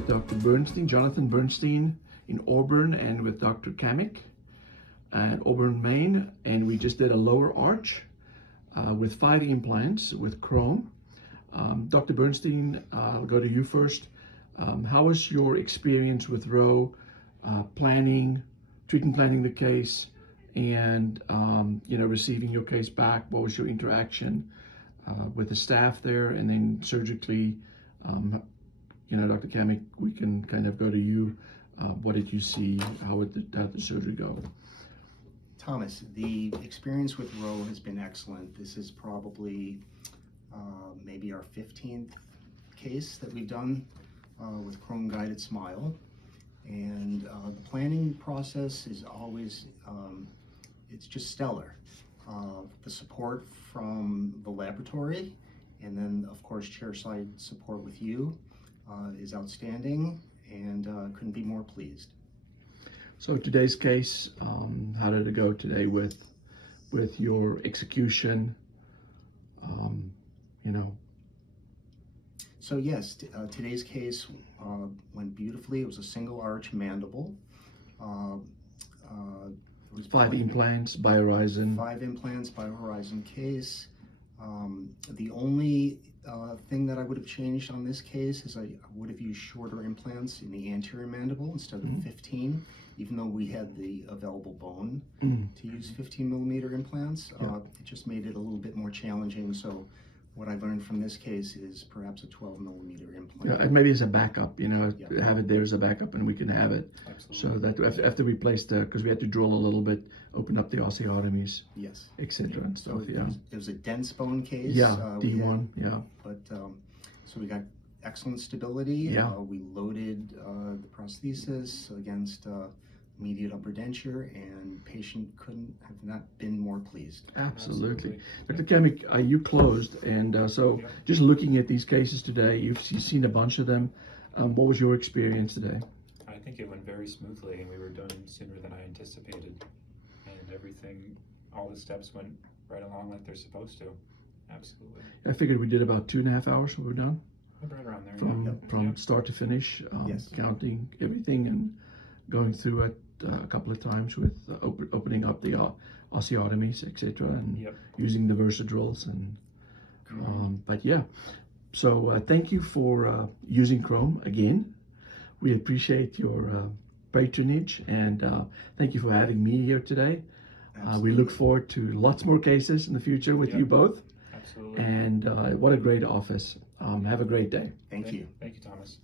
with Dr. Bernstein, Jonathan Bernstein in Auburn, and with Dr. Camic at Auburn, Maine. And we just did a lower arch with 5 implants with CHROME. Dr. Bernstein, I'll go to you first. How was your experience with Roe treatment planning the case, and receiving your case back? What was your interaction with the staff there, and then surgically? Dr. Camic, we can kind of go to you. What did you see? How did the surgery go? Thomas, the experience with Roe has been excellent. This is probably maybe our 15th case that we've done with CHROME GuidedSMILE. And the planning process is always, it's just stellar. The support from the laboratory, and then of course chairside support with you is outstanding, and couldn't be more pleased. So today's case, how did it go today with your execution? So yes, today's case went beautifully. It was a single arch mandible. It was 5 implants by Horizon. 5 implants by Horizon case. The only thing that I would have changed on this case is I would have used shorter implants in the anterior mandible instead of 15, even though we had the available bone to use 15 millimeter implants. It just made it a little bit more challenging. So what I learned from this case is perhaps a 12 millimeter implant. Yeah, and maybe as a backup, have it there as a backup, and we can have it. Absolutely. So that after we placed because we had to drill a little bit, open up the osteotomies, yes, etc. and stuff. So it was a dense bone case. Yeah, D1. But so we got excellent stability. Yeah. We loaded the prosthesis against immediate upper denture, and patient couldn't have not been more pleased. Absolutely. Dr. Camic, you closed, and so just looking at these cases today, you've seen a bunch of them. What was your experience today? I think it went very smoothly, and we were done sooner than I anticipated. And everything, all the steps went right along like they're supposed to. Absolutely. I figured we did about 2.5 hours when we were done. Right around there. From start to finish, Yes. counting everything and going through it a couple of times with opening up the osteotomies, etc., and using the versadrills. And but yeah, so thank you for using CHROME again. We appreciate your patronage, and thank you for having me here today. We look forward to lots more cases in the future with you both. Absolutely. And what a great office. Have a great day. Thank you. Thank you, Thomas.